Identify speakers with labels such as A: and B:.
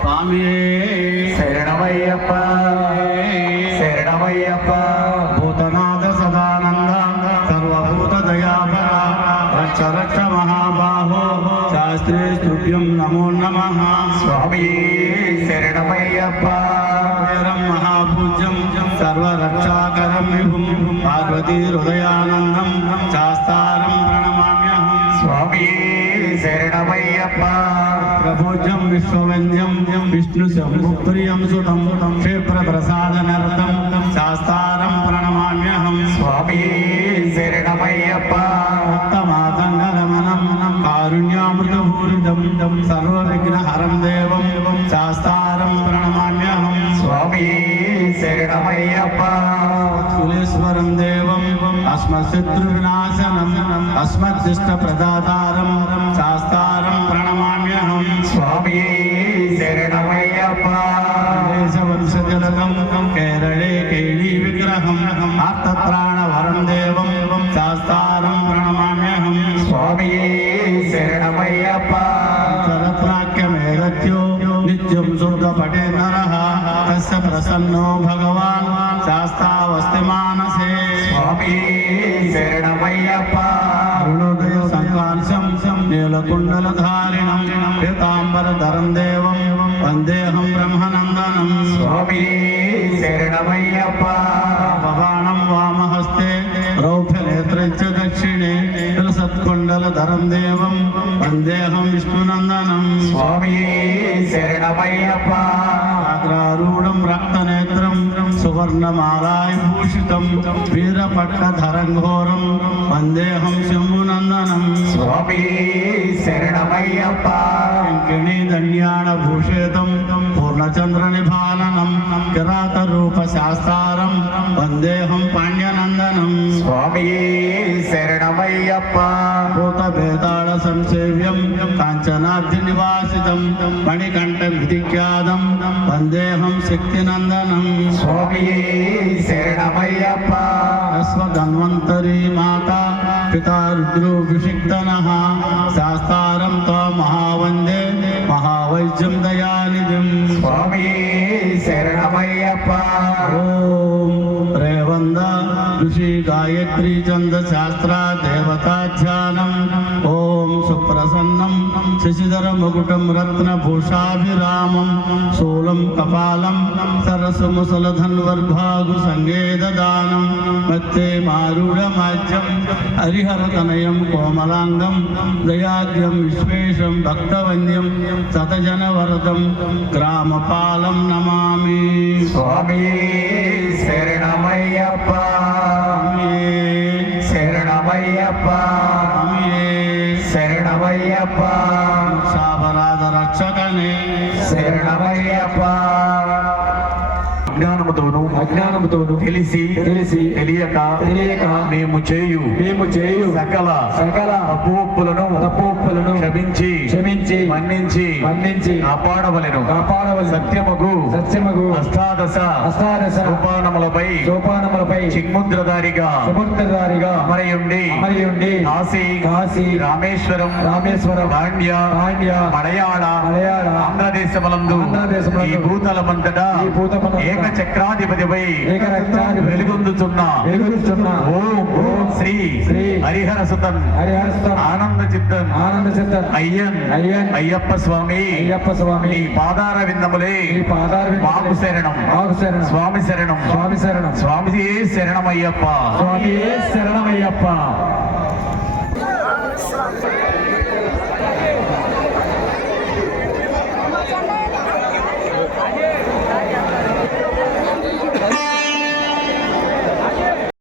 A: స్వామి.
B: శరణమయ్యప్ప. శరణమయ్యప్ప.
A: భూతనాథ సదానంద. సర్వభూత దయాపర రక్ష రక్ష మహాబాహో. శాస్త్రే స్తుభ్యం నమో నమః.
B: స్వామి శరణమయ్యప్ప.
A: మహాపూజ్యం. సర్వరక్షాకరం విభుం. పార్వతీ హృదయానందం. శాస్తారం ప్రణమామ్యహం.
B: స్వామి శరణమయ్యప్ప.
A: ప్రభోజ్యం విశ్వవంద్యం విష్ణు శంభుప్రియం సుతం క్షేత్ర ప్రసాదనర్థం శాస్తారం ప్రణమామ్యహం.
B: స్వామి శరణమయ్యప్ప.
A: ఉత్తమాతంగరమణం కారుణ్యామృతభూరిదం సర్వవిఘ్నహరం దేవం శాస్తారం ప్రణమామ్యహం.
B: స్వామి శరణమయ్యప్ప.
A: సులేశ్వరం దేవం అస్మశత్రువినాశనం అస్మద్దిష్ట ప్రదాతారం శాస్తారం ఆర్తత్రాణవరం దేవం. శాస్తారం ప్రణమామ్యహం.
B: స్వామి శరణమయ్యప్ప.
A: శరత్రాఖ్యమేగత్యో నిత్యం శుద్ధపటే నరః. తస్య ప్రసన్నో భగవాన్. శాస్తావస్తి మానసే.
B: స్వామి శరణమయ్యప్ప.
A: సంకాంశం. నీలకుండలధారిణం పీతాంబరధరం దేవం. వందేహం బ్రహ్మనందనం
B: స్వామి శరణమయ్యప్ప
A: పవాణం వామహస్తే రౌఫ్యనేత్రచ్చ దక్షిణే సత్కుండలధరం దేవం వందేహం విష్ణునందనం
B: స్వామి శరణమయ్యప్ప
A: అగ్రారూఢం రక్తనేత్రం సువర్ణమాలాభూషితం వీరపట్టధరం ఘోరం వందేహం శంభునందనం
B: స్వామి శరణమయ్యప్ప.
A: వెంకిణీ ధన్యాణ భూషేతం పూర్ణచంద్ర నిభాననం కిరాత రూప శాస్త్రారం వందేహం పాండ్యనందనం
B: స్వామి శరణమయ్యప్ప.
A: భూత భేతాళ సంసేవ్యం కాంచనాద్రి నివాసితం మణికంఠ విధిఖ్యాతం వందేహం శక్తినందనం.
B: స్వామి శరణమయ్యప్ప.
A: అశ్వధన్వంతరీ మాత పితా రుద్రోభిషిక్తనః శాస్త్రారం తో మహావందే మహావైద్యం దయానిధిం.
B: స్వామి శరణమయ్యప్ప.
A: ఓం రేవంద ఋషి గాయత్రీ చంద శాస్త్ర దేవతా ధ్యానం ఓం సుప్రసన్నం. శశిధర ముకుటం రత్న భూషాభిరామం. శూలం కపాలం సరసు ముసలధన్వర్భాగు సంగేదానం మత్తే మారూఢమాజ్యం హరిహరతనయం కోమలాంగం. దయాద్యం విశ్వేశం భక్తవంద్యం శతజనవరదం గ్రామపాలం నమామి.
B: స్వామి. శరణమయ్యప్ప.
A: శాపరాధ రక్షకనే
B: శరణమయ్యప్ప. అజ్ఞానముతోను
C: అజ్ఞానముతోను
B: తెలిసి
C: తెలిసి
B: తెలియక
C: తెలియక
B: మేము చేయు
C: మేము చేయు
B: సకల
C: సకల
B: తప్పులను
C: తప్పులను
B: క్షమించి
C: క్షమించి
B: మన్నించి
C: మన్నించి
B: కాపాడవలెను
C: కాపాడవలెను.
B: సత్యముగు
C: సత్యముగు
B: అష్టాదశ
C: అష్టాదశ
B: సోపానములపై
C: సోపానములపై
B: చిగ్ముద్రధారిగా
C: సుభక్తదారిగా
B: అమరయుండి
C: అమరయుండి
B: కాశీ
C: కాశీ
B: రామేశ్వరం
C: రామేశ్వరం
B: పాండ్య
C: పాండ్య
B: మలయాళ
C: మలయాళ
B: ఆంధ్రదేశములందు
C: ఆంధ్రదేశములందు
B: ఈ భూతలమంతటా
C: ఈ భూతలమంతటా
B: ఏక చక్రాధిపతిపై
C: ఏకరక్షాధిపతి
B: వెలుగొందుతున్న
C: వెలుగుతున్న
B: ఓం ఓం శ్రీ
C: శ్రీ
B: హరిహర సుతన్
C: హరిహరస్తం
B: ఆనంద చిత్తన్
C: ఆనంద చిత్తన్
B: అయ్యన్
C: అయ్యన్
B: అయ్యప్ప స్వామి.
C: అయ్యప్ప స్వామి.
B: నీ పాదార విందములే
C: ఈ పాదార
B: మాకు శరణం.
C: మాకు శరణం.
B: స్వామి శరణం.
C: స్వామి శరణం.
B: స్వామి శరణం అయ్యప్ప
C: స్వామి శరణమయ్యప్ప.